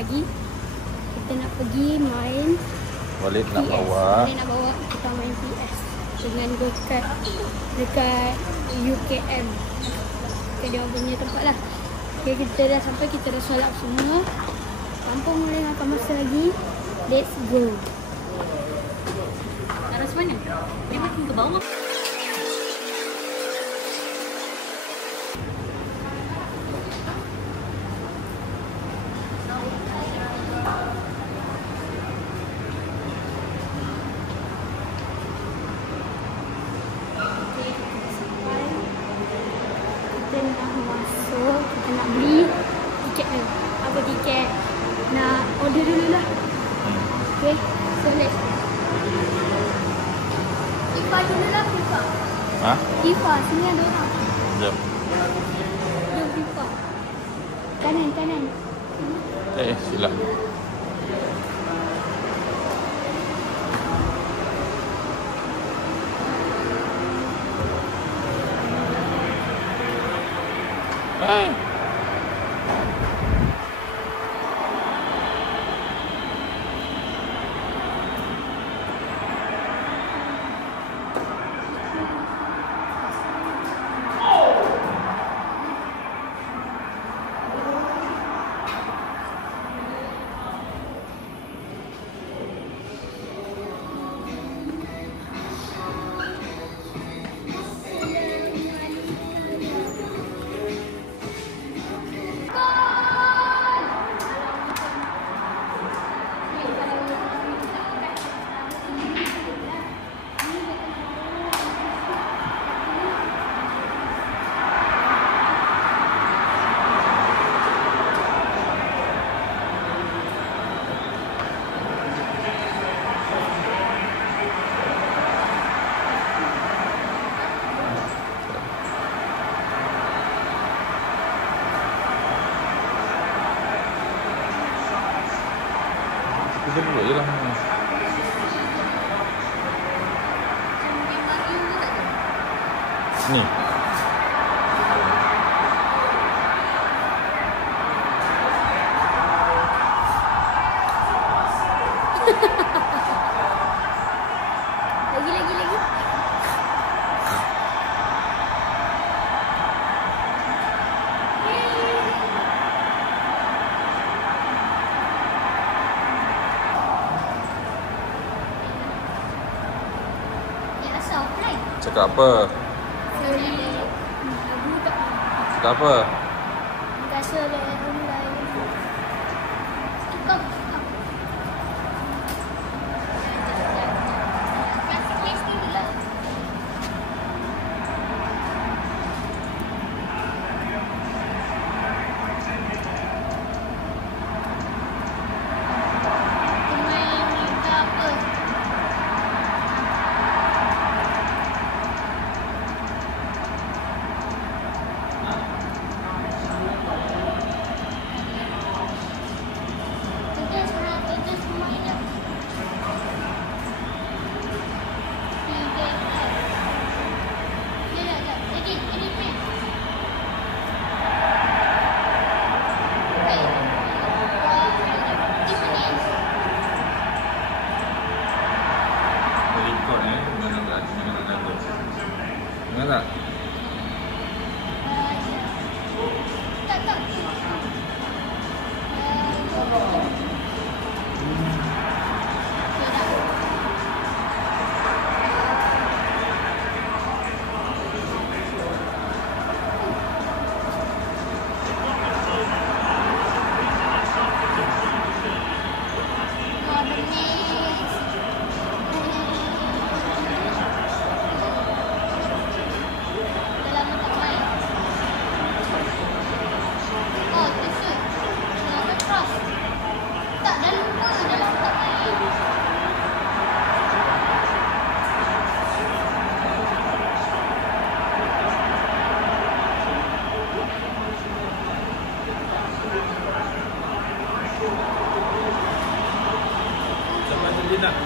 lagi. Kita nak pergi main. Walid nak PS. bawa. Walid nak bawa kita main PS dengan go-kart dekat UKM. Okay, dia orang punya tempat lah. Okay, kita dah sampai, kita dah solat semua. Kampung boleh makan masa lagi. Let's go. Arah mana? Dia makin ke bawah. Kita nak masuk, kita nak beli tiket ni. Apa tiket? Nak order dulu lah. Okay, so let's go. FIFA dulu lah, FIFA. Ha? FIFA, sini ada orang. Jom. Jom FIFA. Kanan, kanan. Silap. Hai. Kita duduk je lah. Ni. Lagi. Cakap apa? Cakap apa? Rasa dah online. Cukup. Dengar tak? Nak.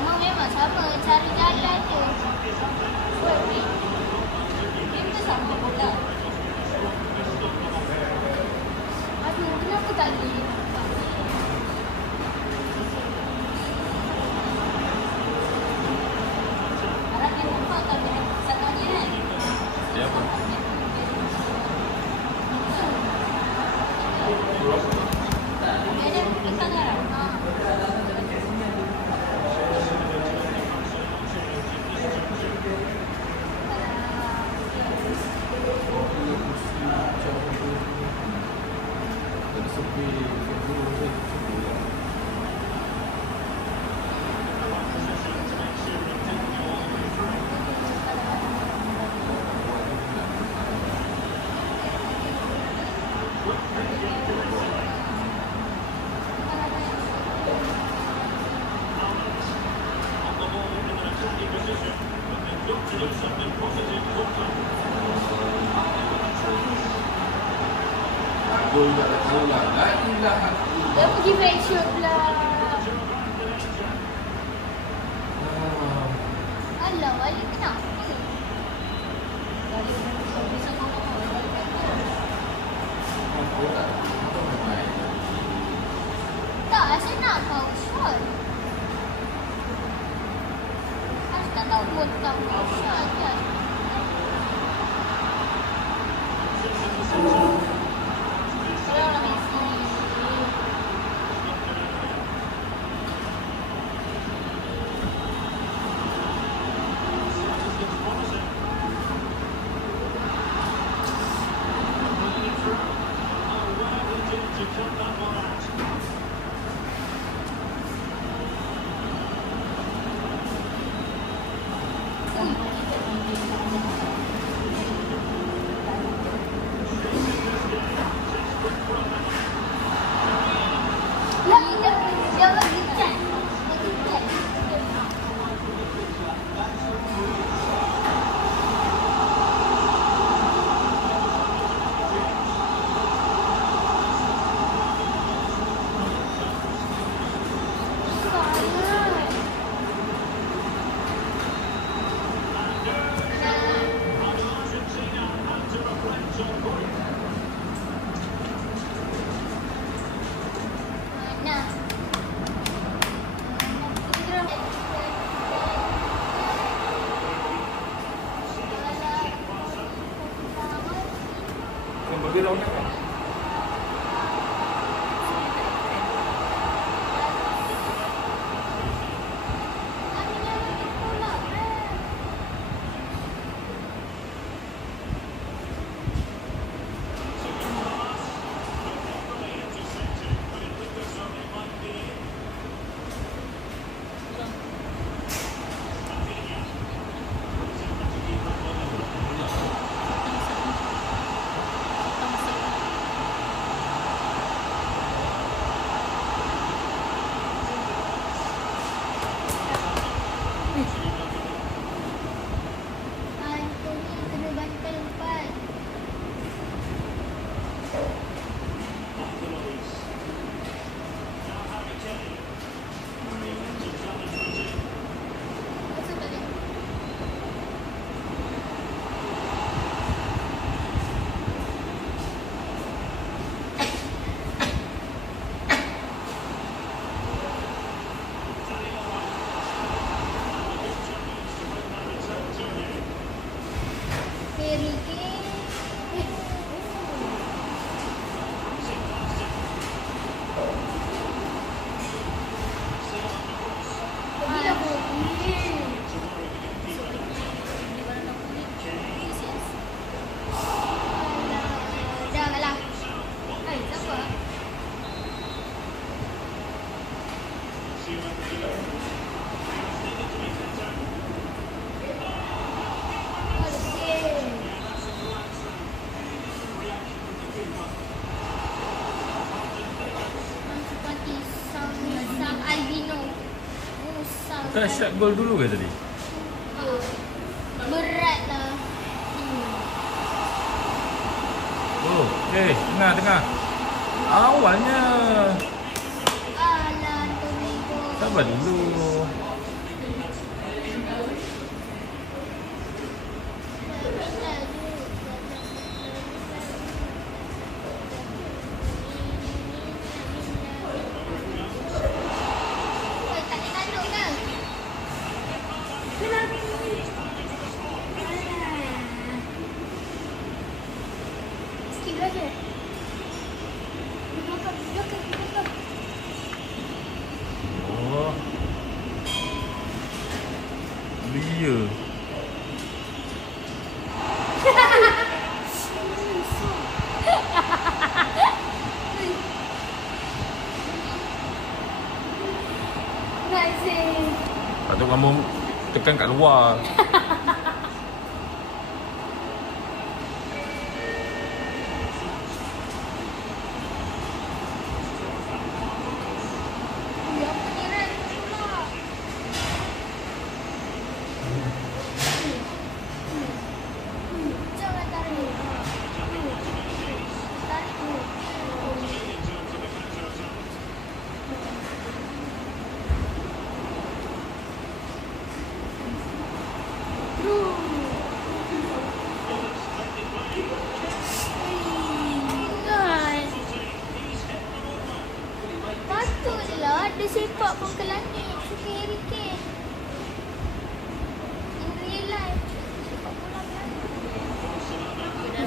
Sama memang sama. Cari jalan je. Kita sama bola. Aduh, kenapa tak boleh nampak? Harap dia nampak tak ada satu lagi kan? Siapa? Dia ada pesan kan? Dia pergi pet shop lah. Alah, balik kenapa? Tak, saya nak kau shot. Saya tak tahu pun tak kau shot je. Kalau orang Messi. Dia bagi cat. Bagi cat. Bagi orang kan? Antoni kena bantal 4. Masuk tak dia? Harry Kane. Pergilah boleh. Janganlah. Siapa? Seperti sang albino. Kita shot gol dulu ke tadi? Berat lah. Oh, tengah. Awalnya Alah, Antoni tu. sabar dulu. Lia. Nice. Patut kamu tekan kat luar. Apa ni Ren? Pula. Jangan tarik. Tarik dulu. Patutlah ada sepak pun ke langit. Suka Harry Kane. In real life, sepak bola ke langit.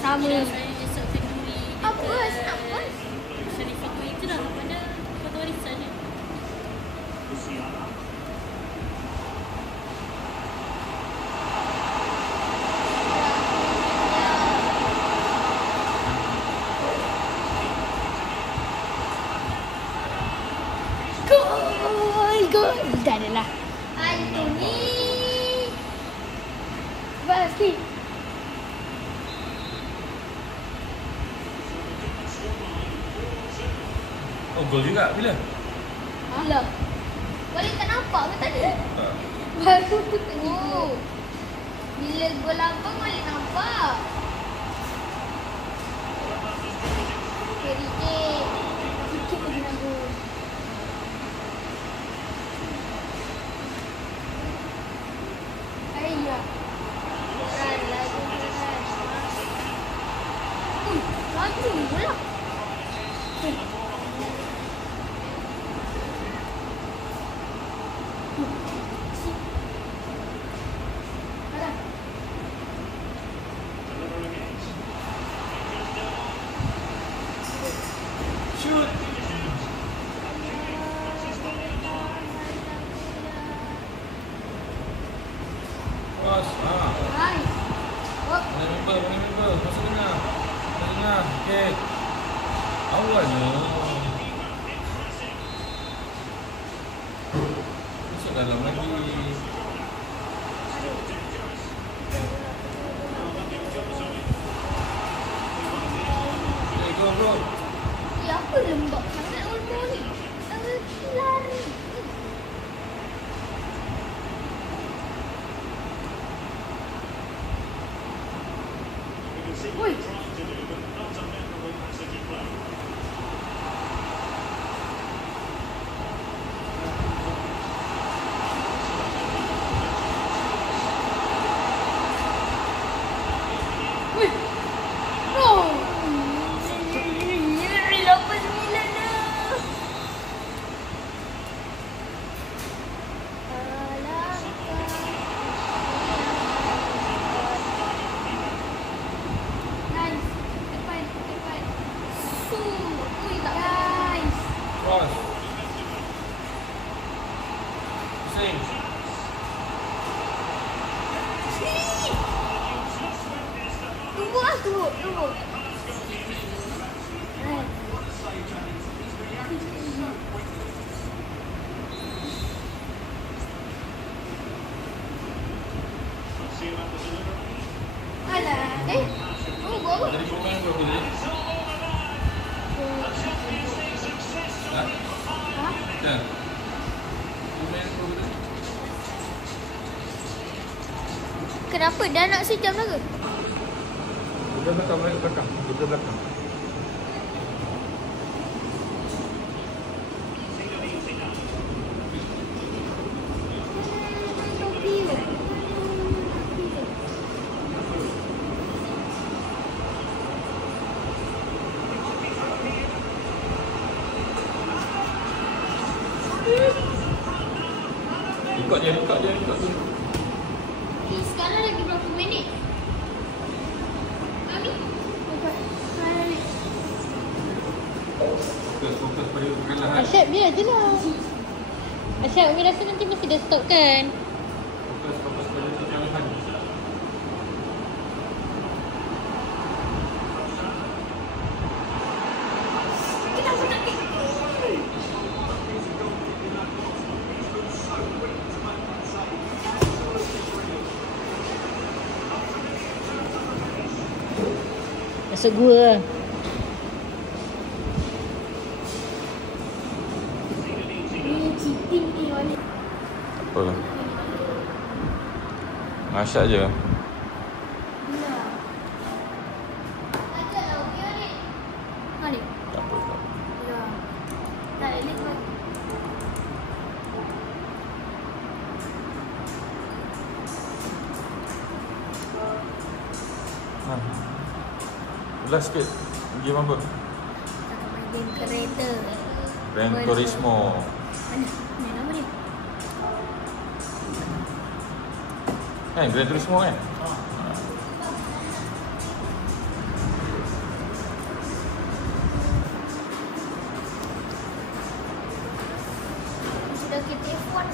Sama. Apa? Sharif foto itu dah pada foto warisan ni. Gol. Dah ada lah. Anthony. Pasti. Oh, gol juga bila? Alah. Boleh tak nampak ke tadi? Tak. Baru tu tengok. Bila gol abang boleh nampak. Harry Kane. Sikit lagi nak gol. Ayah. Ran lagi Ran. Lagi pula. Shoot. Bos, Nice. Oh, Mana member. Masuk tengah. Okey. Awalnya. Masuk dalam lagi. Okay, go bro. ya apa lembab sangat Olmo ni? Lari. Woi. Woi. No. 89 dah. Nice. Tepat. Ui, tak nice. Cross. Sing. Tunggu. Alah, tunggu apa? Jadi pemain berapa tadi? Tak? Ha? Kan? Pemain berapa tadi? Kenapa? Dah nak sejam dah ke? Belakang. Kita belakang. Topi ke? Ikut dia. Sekarang lagi berapa minit? Kami? Fokus pada kekalahan. Asyad biar je lah. Asyad, Umi rasa nanti mesti dah stop kan? Fokus pada segura. Ni cheating ni balik. Apa lah. Masyak je. Balik. Tak apa. Tak apa. Ya. Tak elok kan. Ha. Last sikit. Game apa? Tak main game kereta. Gran Turismo. Mana? Ni nama dia. Kan Gran Turismo kan? Sudah ke telefon.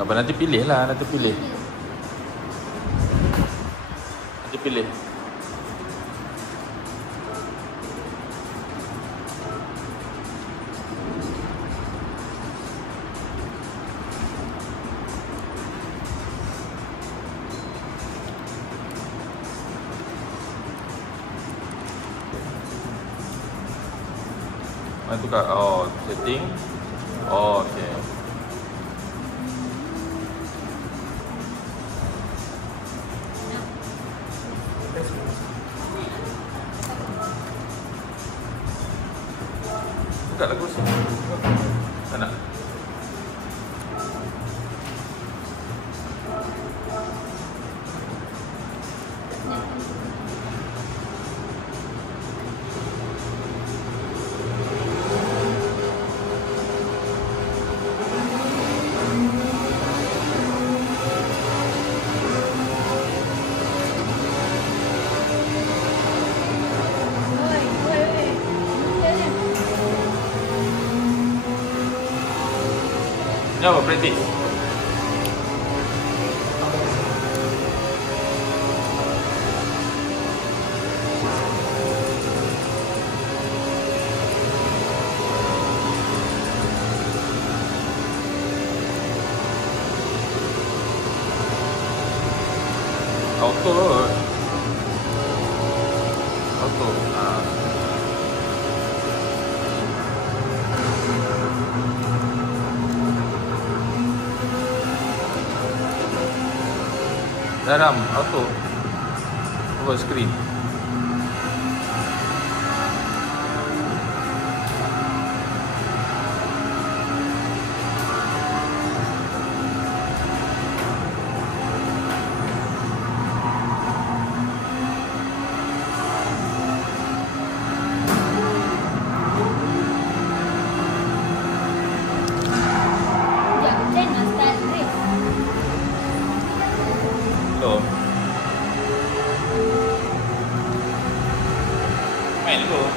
Apa nanti pilih lah, nanti pilih. Nanti pilih. Mana tukar? Oh, setting. Oh, okay. Buka lagu sini. Tak nak? Oi, oi, oi. Dia ni. Ni apa? Practice? Auto kot. Auto. Ha. Dalam auto. Over screen. Ya, then nak start race. Belum. Main dulu.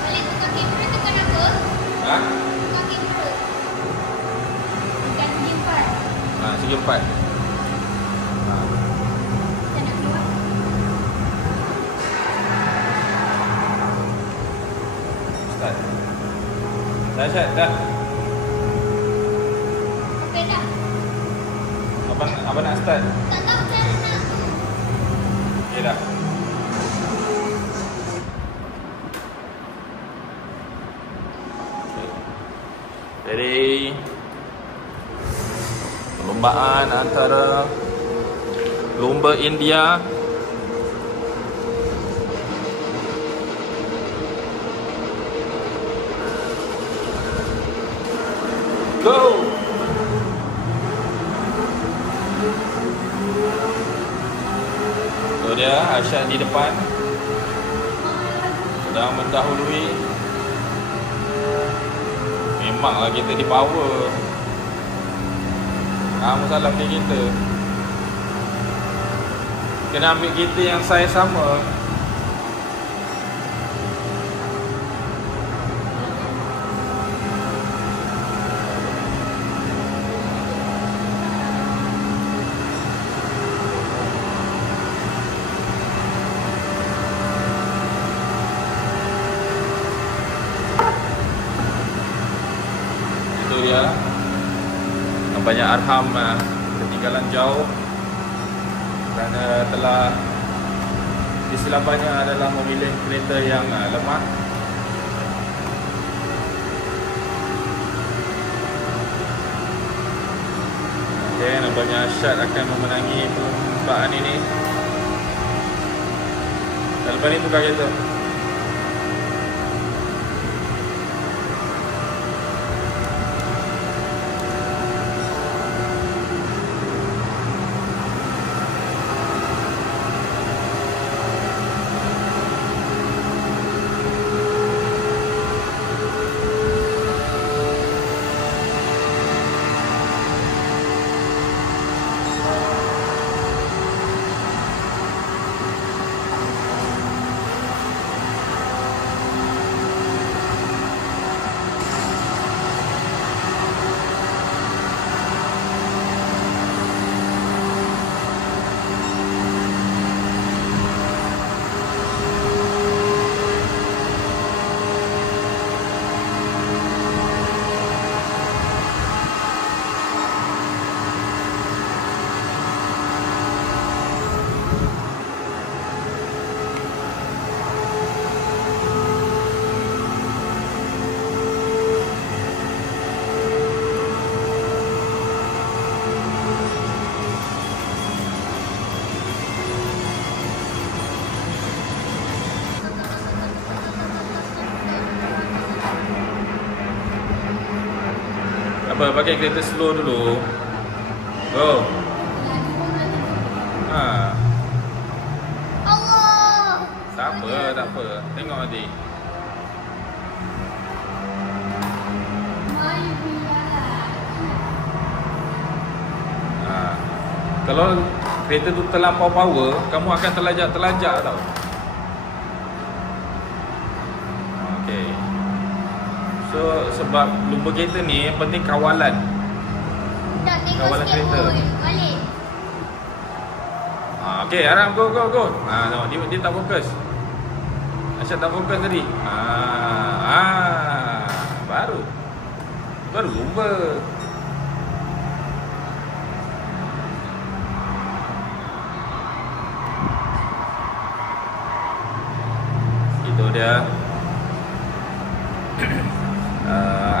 Balik buka kamera tekan apa? Ha? Buka kamera. Tekan segi 4. Ha, segi 4. Ha. Kita nak keluar. Start. Dah, dah. Okey dah. Abang nak start. Tak tahu cara nak. Okey dah. Ready. Perlombaan antara lomba India go. So dia Arsyad di depan sedang mendahului. Memanglah kita di power. Masalah pergi kereta. Kena ambil kereta yang saiz sama. Itu dia. Banyak Arham ketinggalan jauh kerana telah kesilapannya adalah memilih kereta yang lemah. Okay, nampaknya Arsyad akan memenangi perlombaan ini. Dan lepas ni tukar kereta. Apa, pakai kereta slow dulu. Go. Ha. Allah. Tak apa, tak apa. Tengok adik. Ha. Kalau kereta tu terlampau power, kamu akan terlajak tau. Okey. So sebab lumba kereta ni yang penting kawalan. Dah tengok Kawalan sikit kereta. pun. Balik. Okey, Aram go. Tengok dia tak fokus. Arsyad tak fokus tadi. Baru lumba. Itu dia.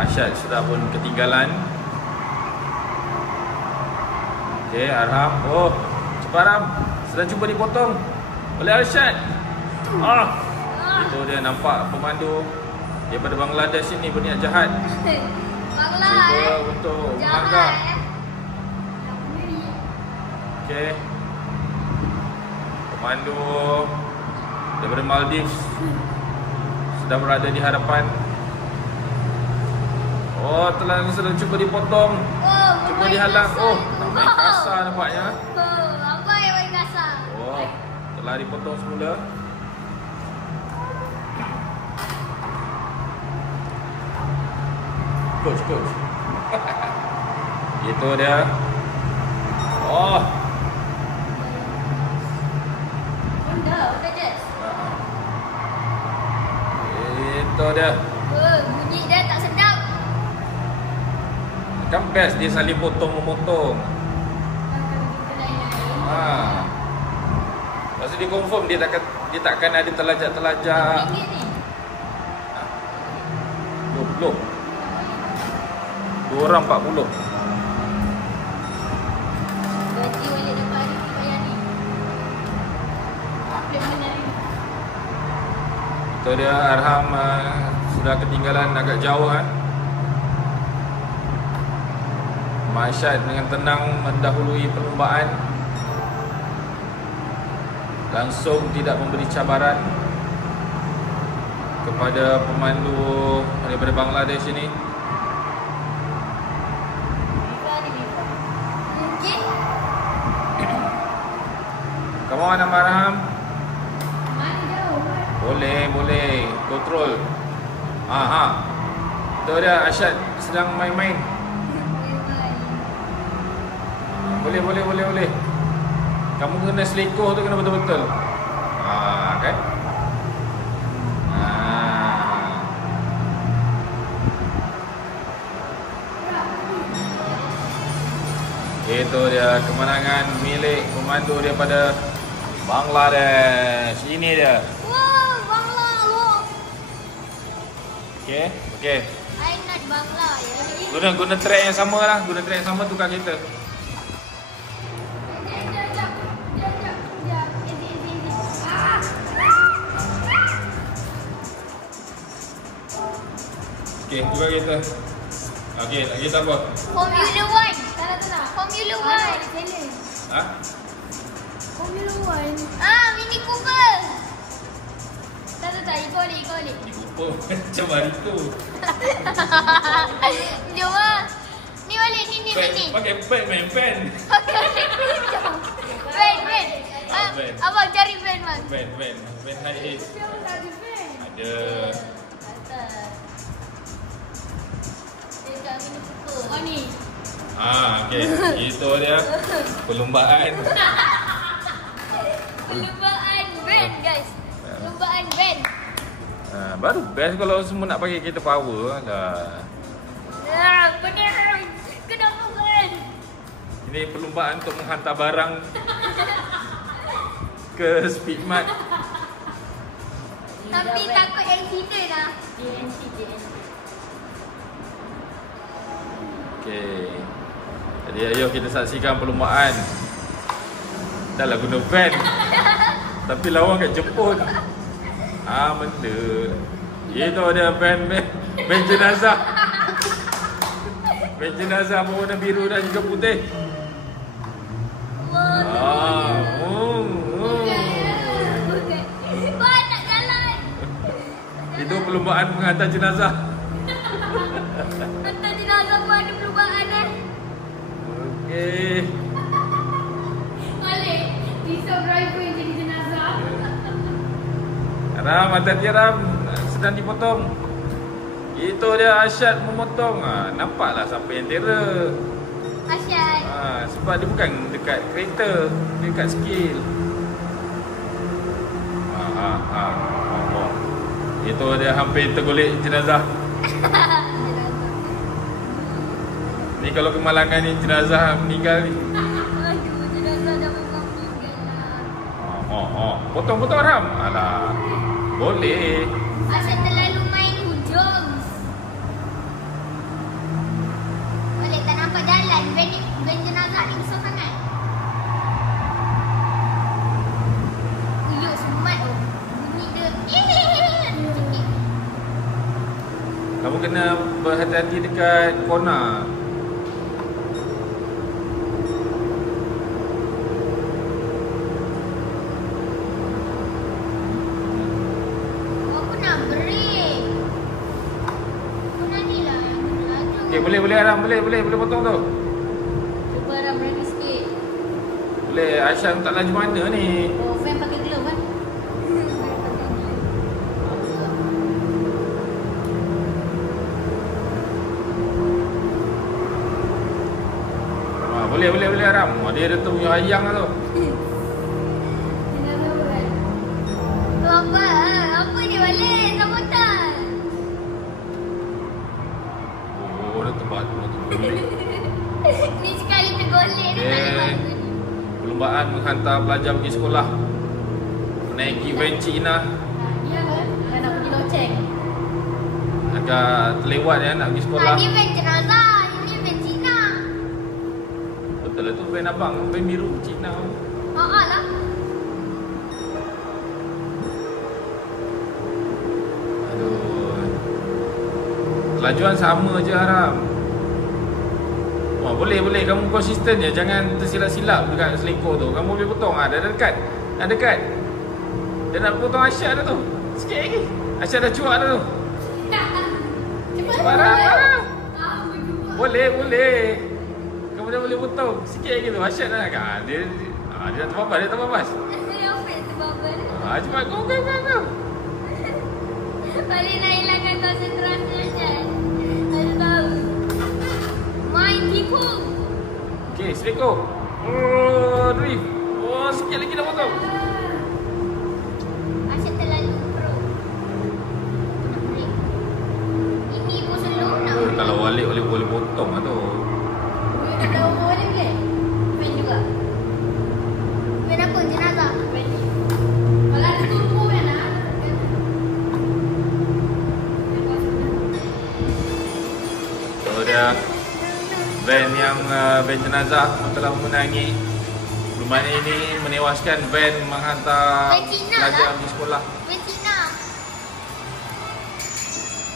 Arsyad sudah pun ketinggalan. Okey, Arham. Oh, cepat Arham. Sedang cuba dipotong oleh Arsyad. Itu dia, nampak pemandu daripada Bangladesh ini berniat jahat. Bangla Cuba untuk melanggar. Okey. Pemandu daripada Maldives sedang berada di hadapan. Oh, sedang cuba dipotong. Oh, Cuba dihalang. Oh, nak main kasar nampaknya. Apa yang main kasar? Oh, telah dipotong semula. Coach. Itu dia. Oh. Honda Jazz. Itu dia. Bunyi dia tak sedap. Kan best dia saling potong-memotong. Lepas tu dia confirm dia takkan ada terlajak-terlajak. Ringgit ni. 20. 2 orang 40. Gaji balik dapat hari ni bayar ni. Apa yang benar ni? Itu dia, Arham sudah ketinggalan agak jauh kan. Arsyad dengan tenang mendahului perlombaan. Langsung tidak memberi cabaran kepada pemandu daripada Bangladesh ini. bawah nama Arham. Mana jauh? Boleh. Kontrol. Tu dia Arsyad sedang main-main. Boleh. Kamu kena selekoh tu kena betul-betul. Kan? Itu dia kemenangan milik pemandu daripada Bangladesh. Ini dia. Wow, Bangla loh. Okey. I nak Bangla ya. Guna track yang sama lah. Guna track yang sama tukar kereta. Okey, tukar kereta. Okey, kita apa? Formula 1. Tak. Formula 1. Ha? Formula 1. Mini Cooper. Tak. Ikut alik. Ini lupa macam hari tu. Jom ah. Ni balik ni. Pakai pen main pen. Ben. Ben. Abang cari Ben bang. Pen high ace. Jauh tak ada fan. Ada. Dekat Mini Cooper. Oh ni. Okey. Itu dia perlombaan. Perlombaan Ben guys. Perlombaan Ben. Baru best kalau semua nak pakai kereta power lah. Benar. Kenapa Ben? Ini perlombaan untuk menghantar barang ke Speedmart. Tapi takut accident lah. JNC. Okey. Jadi ayo kita saksikan perlombaan. Dah lah guna van. Tapi lawan kat Jepun. Benda. Itu ada van jenazah. Van jenazah berwarna biru dan juga putih. Bukan. Wah, nak jalan. Itu perlombaan menghantar jenazah. Hantar jenazah pun ada perlombaan Okey. Balik. Bisa driver yang jadi jenazah. Ram, hati-hati Ram. Sedang dipotong. Itu dia Arsyad memotong. Nampaklah siapa yang terror. Arsyad. Sebab dia bukan dekat kereta, dia dekat skill. Itu dia hampir tergolek jenazah. Ni kalau kemalangan ni jenazah meninggal ni. Aduh, jenazah dah memang meninggal lah. Potong-potong Ram. Alah. Boleh. Arsyad terlalu main hujung. Boleh tak nampak jalan. Ben jenazah ni besar sangat. Uyuk semat tu. Bunyi dia. Sikit. Kamu kena berhati-hati dekat corner. Aku nak break. Aku nak ni lah yang kena laju. Okey, boleh Ram, boleh potong tu. Cuba Ram berani sikit. Boleh. Aisyah tak laju mana ni? Oh, fan pakai glove kan? Boleh Ram. Dia ada tu punya ayang lah tu. Jenazah bukan. Tu apa? Apa ni balik? Sambutan. Dia terbatu lah tu. Ni sekali tergolek dia tak ada batu ni. Perlombaan menghantar pelajar pergi sekolah. Menaiki van Cina. Dia kan? Dah nak pergi loceng. Agak terlewat ya nak pergi sekolah. Ni van jenazah. Ini van Cina. Betul lah tu van abang. Van biru Cina. Lah. Aduh. Kelajuan sama je Haram. Boleh. Kamu konsisten je. Jangan tersilap-silap dekat selekor tu. Kamu boleh potong. Dah dekat. Dia nak potong Arsyad dah tu. Sikit lagi. Arsyad dah cuak dah tu. Barang. Boleh. Kamu dah boleh potong. Sikit lagi tu. Arsyad dah nak. Dia tak apa-apa. Ya Cepat, go. Paling nak hilangkan konsentrasi Arsyad. Ada tahu. Main tipu. Okay, straight go. Oh, drift. Oh, sikit lagi dah potong. Arsyad terlalu pro. Nak break. Ini pun slow nak. Kalau balik boleh potong lah tu. Ada boleh ke? Main juga. Main apa? Jenazah? Main. Kalau ada turbo kan nak. So dia van yang van jenazah telah memenangi. Permainan ini menewaskan van menghantar Van Cina pelajar lah. di sekolah. Main Cina.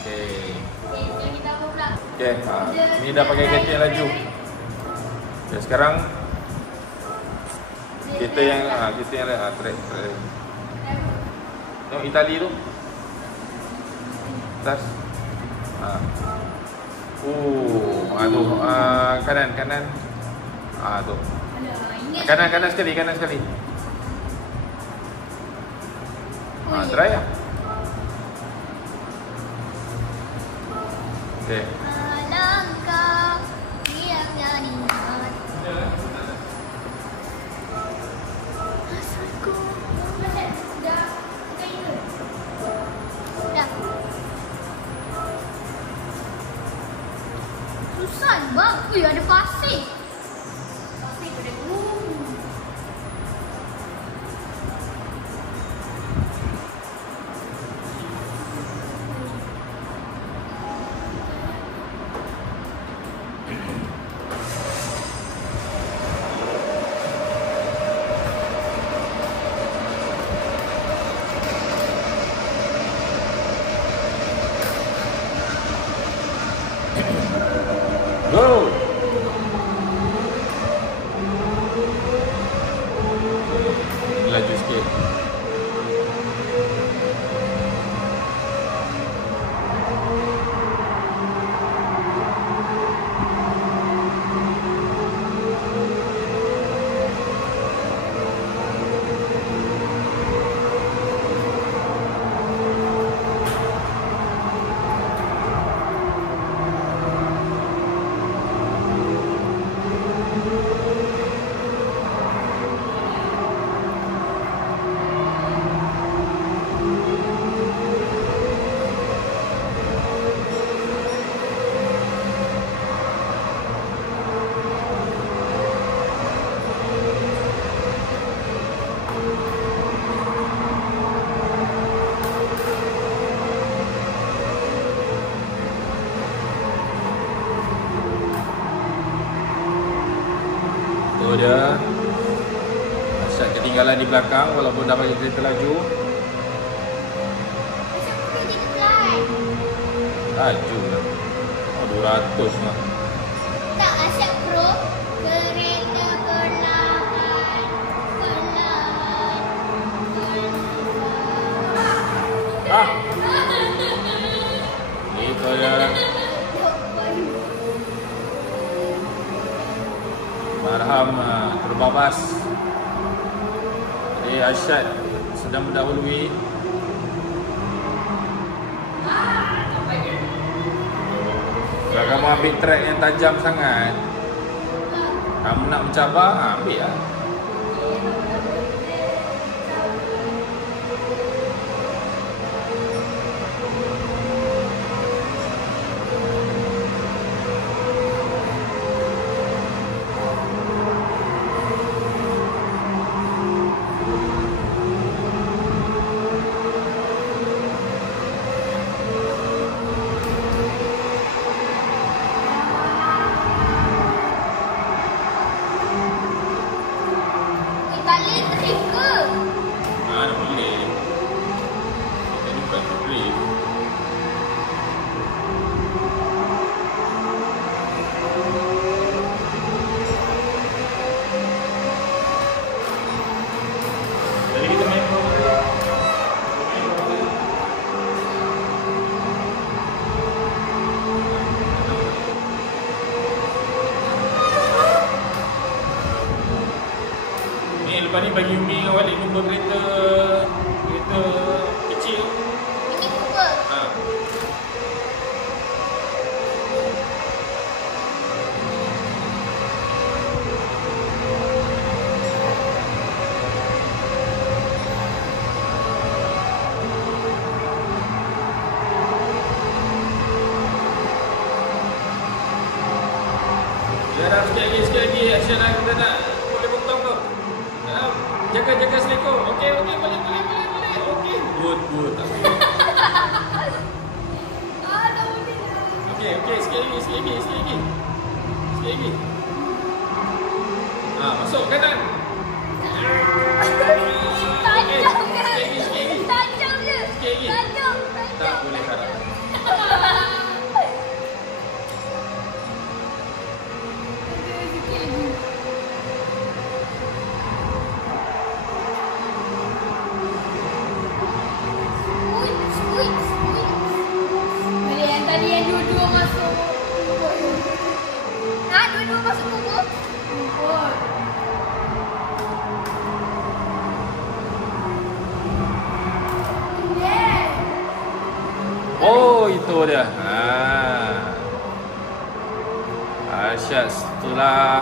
Okay. Okay, kita apa pula? Okay, ni dah pakai kereta yang laju. Okay, sekarang kita yang track. Tengok Itali tu. Atas. Aduh, kanan. Tu. Kanan sekali. Dry lah. Okay. Alangkah riangnya nikmat. Asalku. Dah. Susah bang. Ui, ada pasir. Pasir pada Go! Laju sikit. Tu dia. Arsyad ketinggalan di belakang walaupun dah bagi kereta laju. Macam perlu jadi fly. Laju lah. 200 lah. Tak, Arsyad Pro. Kereta perlahan. Itu dia. Marham terbabas. Jadi Arsyad sedang mendahului. Kalau kamu ambil track yang tajam sangat, kamu nak mencabar, ambil lah. Balik trip ke? Mana boleh. Ini bukan drift. Jadi kita main ni lepas ni bagi Umi kau balik jumpa kereta Ya dah, sikit lagi. Action lah, kita nak boleh potong tu. Jaga selekor. Okey, boleh. Okey. Good. Okey, sikit lagi. Masuk kanan. Tajam je. Sikit lagi. Tajam. Tak boleh harap. Boleh yang tadi yang dua-dua masuk kubur tu. Dua-dua masuk kubur. Kubur. Oh, itu dia. Arsyad setelah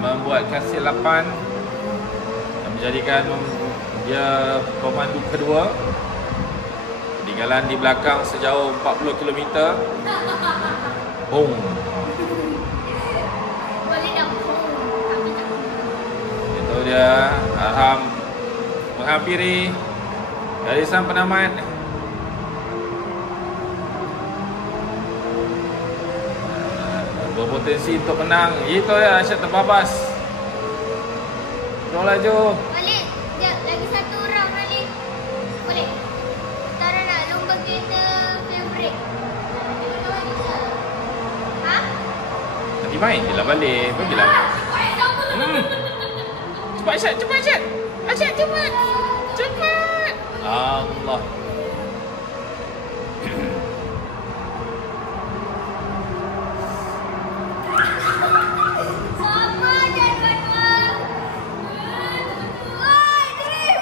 membuat kesilapan yang menjadikan dia pemandu kedua, ketinggalan di belakang sejauh 40 km. Boom. Boleh dah. Tapi tak. Itu dia. Arham menghampiri garisan penamat. Berpotensi untuk menang. Itu ya, Arsyad terbabas. Terus laju. Balik. Sekejap. Lagi satu orang balik. Boleh. Tara nak lomba kereta favorite. Ha? Nanti main je lah balik. Pergilah. Cepat Arsyad. Arsyad cepat. Allah. Sama je dua-dua. Oi, Dream.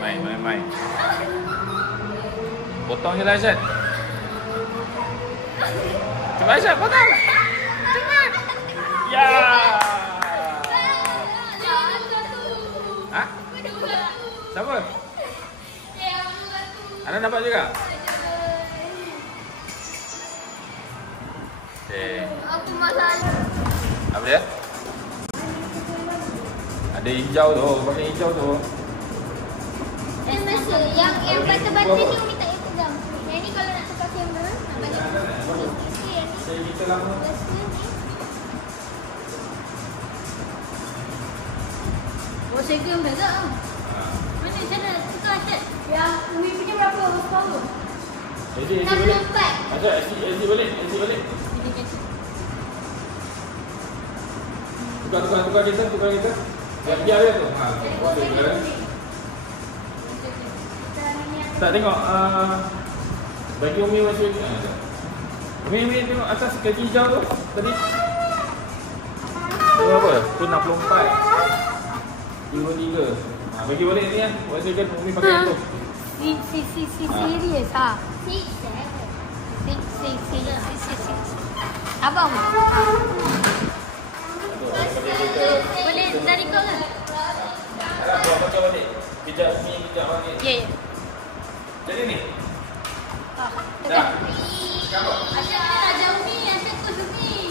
Bagaimana? Main. Potong je lah Arsyad. Cepat Arsyad, potong. Cepat. Ya. Ha? Siapa? Anda nampak juga? Okay. Apa masalah? Apa dia? Ada hijau tu, pakai hijau tu. Masa yang batu-batu ni Umi tak payah pegang. Yang ni kalau nak tukar kamera, nak balik. Saya kita lama. Oh, saya kena pegang. Mana cara tukar Arsyad? Yang Umi punya berapa horsepower? SD balik. 64. Arsyad, SD balik. Tukar kita. Biar dia tu. Tak tengok bagi Umi masih Umi tengok atas kaki hijau tu tadi. Tu apa? Tu 64. 23. Bagi balik ni kan. Wasakan Umi pakai tu. Serius ah. 6. Abang. Boleh dari kau ke? Harap pakai balik. Kejap Umi kejap balik. Ya. Jadi ni. Ah. Dah. Sekarang. Asyik kena jauh ni, asyik tu ni.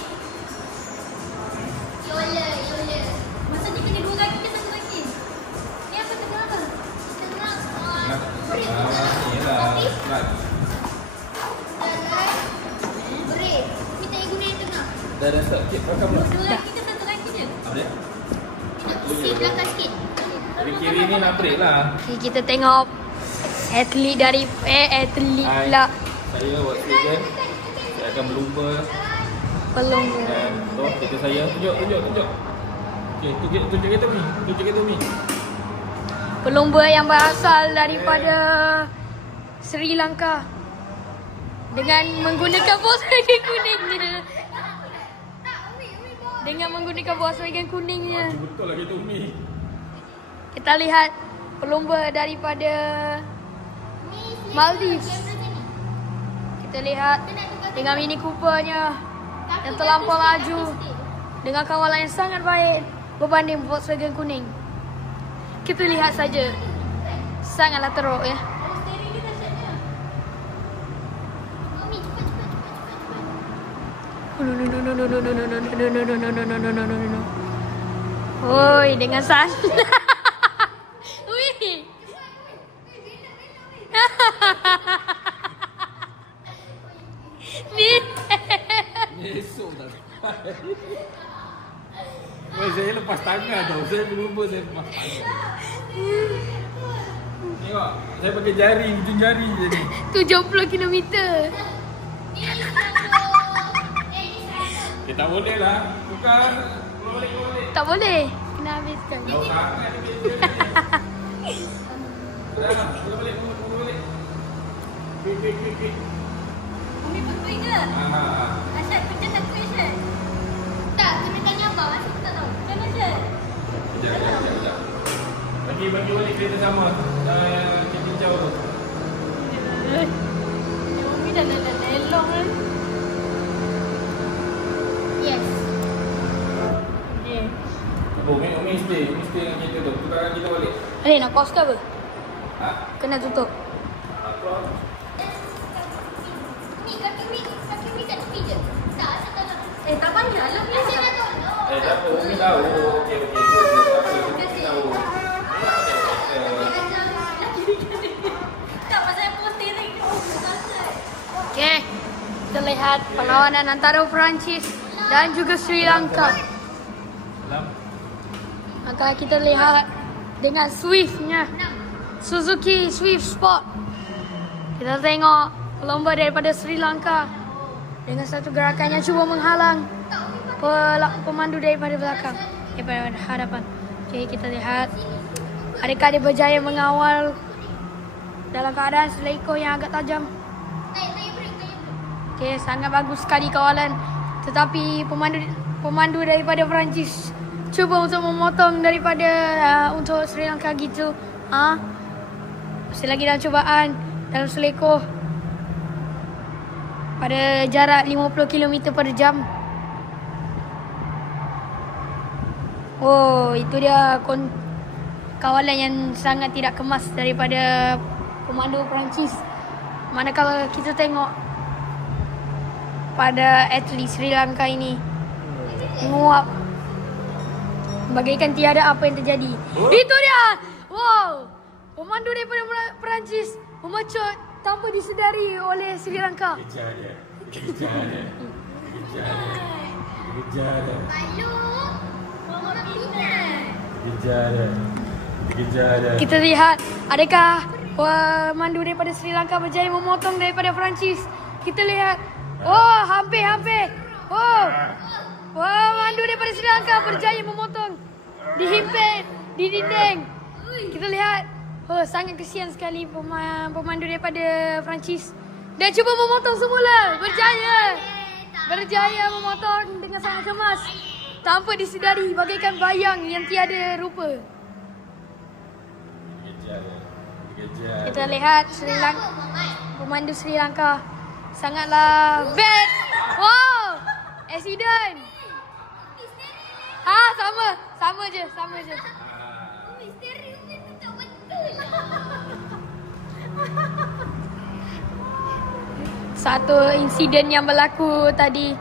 Yola. Masa ni kena 2 kaki ke 1 kaki? Ni apa tengah apa? Tengah. Yelah. Nak. Break. Kita tak guna yang tengah. Dah start sikit pakai pula. 2 kaki ke 1 kaki je? Apa dia? Isi belakang sikit. Dari kiri ni nak break lah. Okay, kita tengok atlet pula Saya Volkswagen. Saya akan berlumba. pelong. Dan tu kereta saya. Tunjuk. Okay, tunjuk kereta Umi. Pelumba yang berasal daripada Sri Lanka dengan menggunakan Volkswagen kuningnya. Dengan menggunakan Volkswagen kuningnya. Betul lah kereta Umi. Kita lihat pelumba daripada Maldives. Kita lihat dengan Mini Coopernya yang terlampau laju dengan kawalan yang sangat baik berbanding Volkswagen kuning. Kita lihat saja. Sangatlah teruk ya. Steering dia dahsyatnya. Umi, cepat. No. Oi, dengan sana. Ui. Ni. Esok tak sampai. Weh, saya lepas tangan tau. Saya lupa saya lepas tangan. Tengok, saya pakai jari, ujung jari je ni. 70 kilometer. Okay, tak boleh lah. Bukan. Boleh. Tak boleh. Kena habiskan. Jauh sangat ni. Dah, kita balik. Quick. Umi pergi ke? Asyad kerja tak question. Tak, kena tanya abang. Asyad tak tahu. Kan Asyad? Sekejap. Bagi balik kereta sama. Kereta hijau tu. Umi dah lelong kan. Yes. Okay. Umi stay dengan kereta tu. Tukarkan kita balik. Nak pause ke apa? Ha? Kena tutup. Kaki Umi kat tepi je. Tak, Asyad tolong. Tak payahlah. Asyad nak tolong. Tak apa. Umi tahu. Okey. Umi tahu. Tak, pasal pun steering dia pun Asyad. Okay. Kita lihat perlawanan antara Perancis dan juga Sri Lanka. Salam. Maka kita lihat dengan Swift-nya. Suzuki Swift Sport. Kita tengok pelomba daripada Sri Lanka dengan satu gerakan yang cuba menghalang pemandu daripada belakang, daripada hadapan. Okay, kita lihat adakah dia berjaya mengawal dalam keadaan selekoh yang agak tajam. Okay, sangat bagus sekali kawalan. Tetapi pemandu daripada Perancis cuba untuk memotong daripada untuk Sri Lanka gitu. Masih lagi dalam cubaan dalam selekoh pada jarak 50 km per jam. Oh, itu dia kawalan yang sangat tidak kemas daripada pemandu Perancis. Manakala kita tengok pada atlet Sri Lanka ini menguap bagaikan tiada apa yang terjadi. Itu dia. Wow. Pemandu daripada Perancis memecut tanpa disedari oleh Sri Lanka. Kejar dia. Malu. Mama pindah. Kejar dia. Kita lihat adakah pemandu daripada Sri Lanka berjaya memotong daripada Perancis. Kita lihat. Oh, hampir. Oh. Pemandu daripada Sri Lanka berjaya memotong. Dihimpit di dinding. Kita lihat. Oh, sangat kesian sekali pemandu daripada Perancis. Dan cuba memotong semula. Berjaya memotong dengan sangat kemas. Tanpa disedari bagaikan bayang yang tiada rupa. Kejar. Kita lihat pemandu Sri Lanka sangatlah bad. Wow, accident. Sama je. Misteri Umi tu tak betul. Satu insiden yang berlaku tadi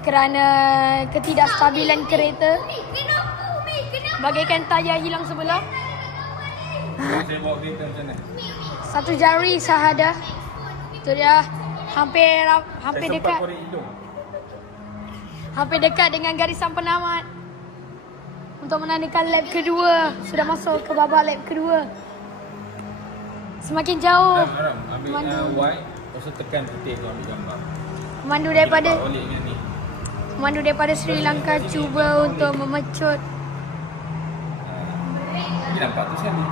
kerana ketidakstabilan kereta Kenapa? bagaikan tayar hilang sebelah. Saya bawa kereta macam mana? Satu jari sahaja. Itu dia hampir dekat. Hampir dekat dengan garisan penamat. Untuk menandakan lap kedua. Sudah masuk ke babak lap kedua. Semakin jauh. Ambil white. Lepas tu tekan putih tu ambil gambar. Pemandu daripada Sri Lanka cuba untuk memecut. Ini nampak tu sekali.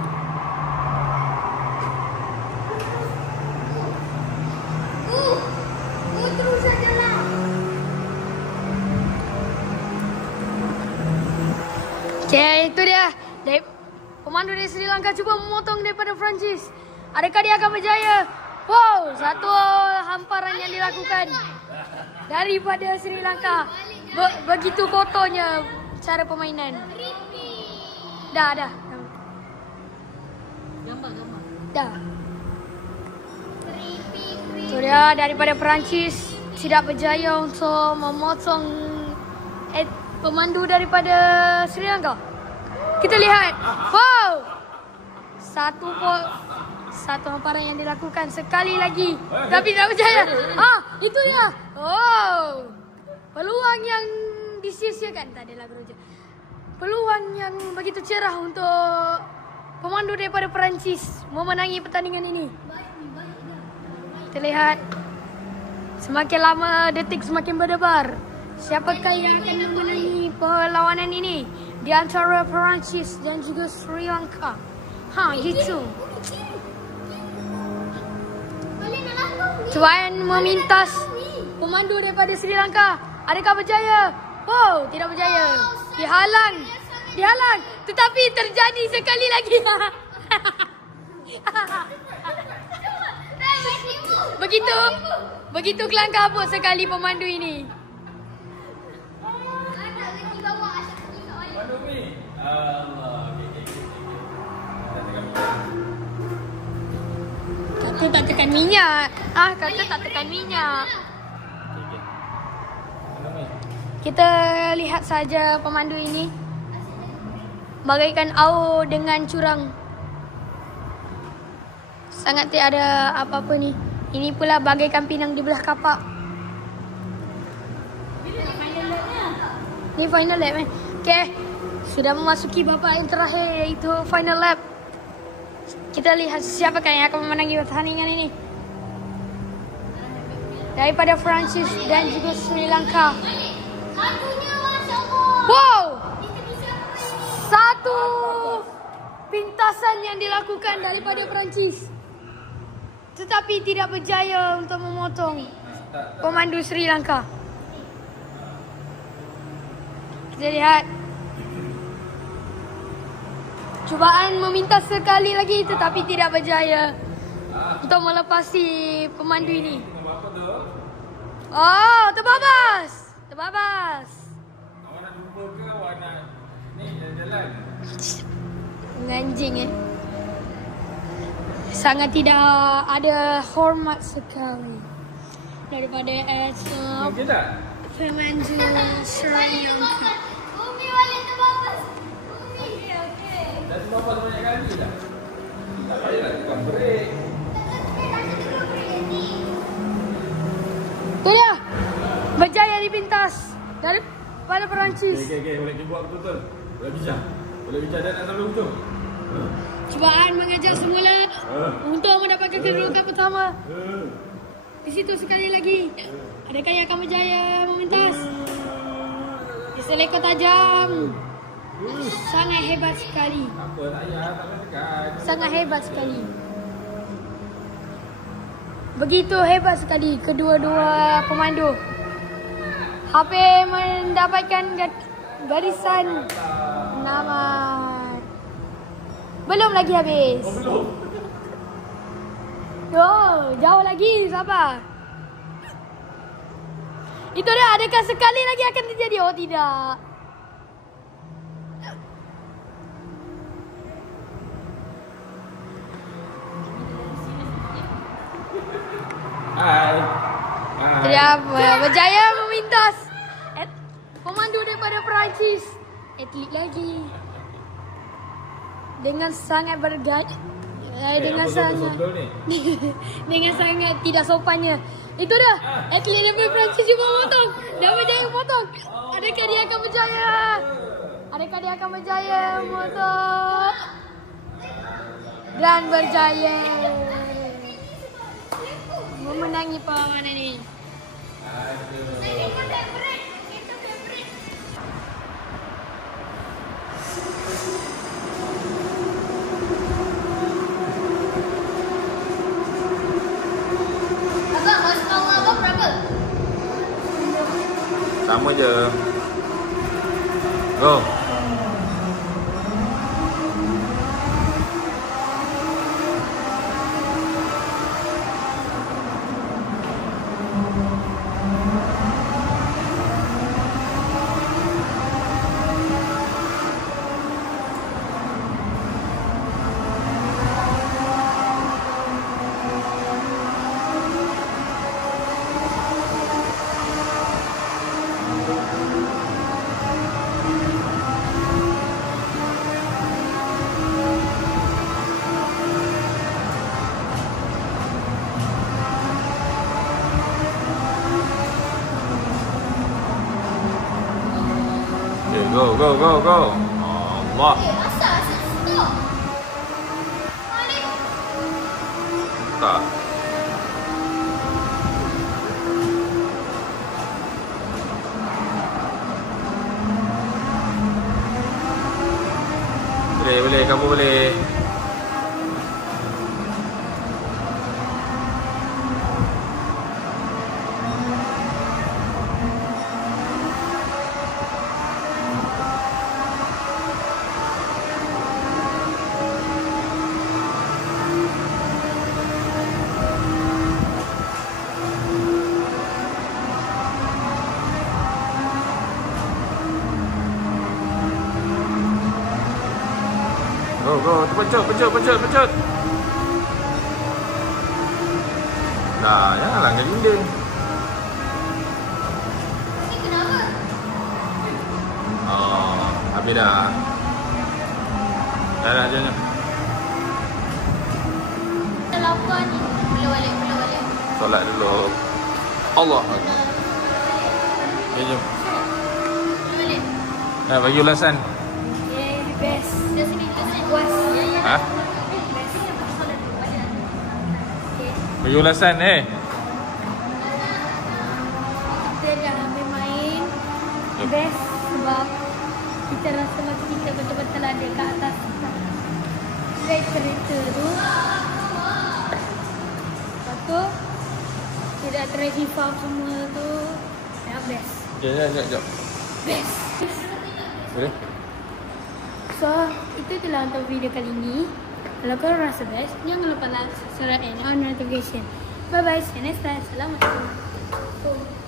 Terus saja lah. Okay, itu dia. Pemandu dari Sri Lanka cuba memotong daripada Perancis. Adakah dia akan berjaya? Wow, satu hamparan yang dilakukan daripada Sri Lanka. Begitu kotornya cara permainan. Dah. Gambar. Dah. Itu dia daripada Perancis tidak berjaya untuk memotong pemandu daripada Sri Lanka. Kita lihat. Wow. Satu hamparan yang dilakukan sekali lagi tapi tidak berjaya. Itu ya. Oh. Peluang yang disia-siakan. Tak adalah Groja. Peluang yang begitu cerah untuk pemandu daripada Perancis memenangi pertandingan ini. Kita lihat. Semakin lama detik semakin berdebar. Siapakah yang akan memenangi perlawanan ini di antara Perancis dan juga Sri Lanka? Gitu. Cubaan memintas pemandu daripada Sri Lanka. Adakah berjaya? Oh, tidak berjaya. Dihalang. Tetapi terjadi sekali lagi. Begitu kelang kabut sekali pemandu ini. Kata tak tekan minyak. Kita lihat saja pemandu ini bagaikan aur dengan curang. Sangat tiada apa-apa ni. Ini pula bagaikan pinang di belah kapak. Ini final lap kan? Okay. Sudah memasuki babak yang terakhir iaitu final lap. Kita lihat siapakah yang akan memenangi pertandingan ini. Daripada Perancis dan juga Sri Lanka. Wow! Satu pintasan yang dilakukan daripada Perancis. Tetapi tidak berjaya untuk memotong pemandu Sri Lanka. Kita lihat. Cubaan memintas sekali lagi tetapi tidak berjaya untuk melepasi pemandu ini. Oh, terbabas. Awak nak jumpa ke awak nak ni jalan? Menganjing sangat tidak ada hormat sekali daripada pemandu Sri Lanka. Umi balik terbabas. Dah terbabas banyak kali dah. Tak payahlah tukang break. Tu dia. Berjaya dipintas daripada Perancis. Okay, boleh buat betul-betul. Boleh bincang dan nak sampai hujung. Cubaan mengajak semula untuk mendapatkan kedudukan pertama. Di situ sekali lagi. Adakah yang akan berjaya memintas? Diselekor tajam. Sangat hebat sekali. Apa tak payah, tak payah tekan. Sangat hebat sekali. Begitu hebat sekali kedua-dua pemandu. Hampir mendapatkan garisan nama. Belum lagi habis. Belum. Jauh lagi, sabar. Itu dia, adakah sekali lagi akan terjadi? Oh, tidak. Hai. Dia berjaya memintas pemandu daripada Perancis. Atlet lagi. Dengan sangat dengan sangat tidak sopannya. Itu dah. Atlet daripada Perancis juga memotong. Dia berjaya memotong. Adakah dia akan berjaya memotong? Dan berjaya memenangi perlawanan ini. Abang, horsepower abang berapa? Sama je. Go. Go, go, go, go. Allah. Asal stop. Malik. Tak. Boleh, boleh, kamu boleh. Go, go, pencut, pencut, pencut, pencut. Dah, janganlah ngelinding. Ni kenapa? Oh, habis dah. Dah, jangan. Kita lapar ni. Boleh balik, boleh balik. Solat dulu. Allah. Jom. Boleh balik. Bagi ulasan. Yeah, the best. Dia sini, dia sini. Was. Ha? Okay. Bagi ulasan Kita dah habis main. Yup. Best sebab kita rasa macam kita betul-betul ada kat atas kereta tu. Lepas tu tidak terhifar semua tu. Dah best. Sekejap. Best. Boleh? So, itu itulah untuk video kali ini. Kalau korang rasa best, jangan lupa like, subscribe and on notification. Bye bye, see you next time. Assalamualaikum.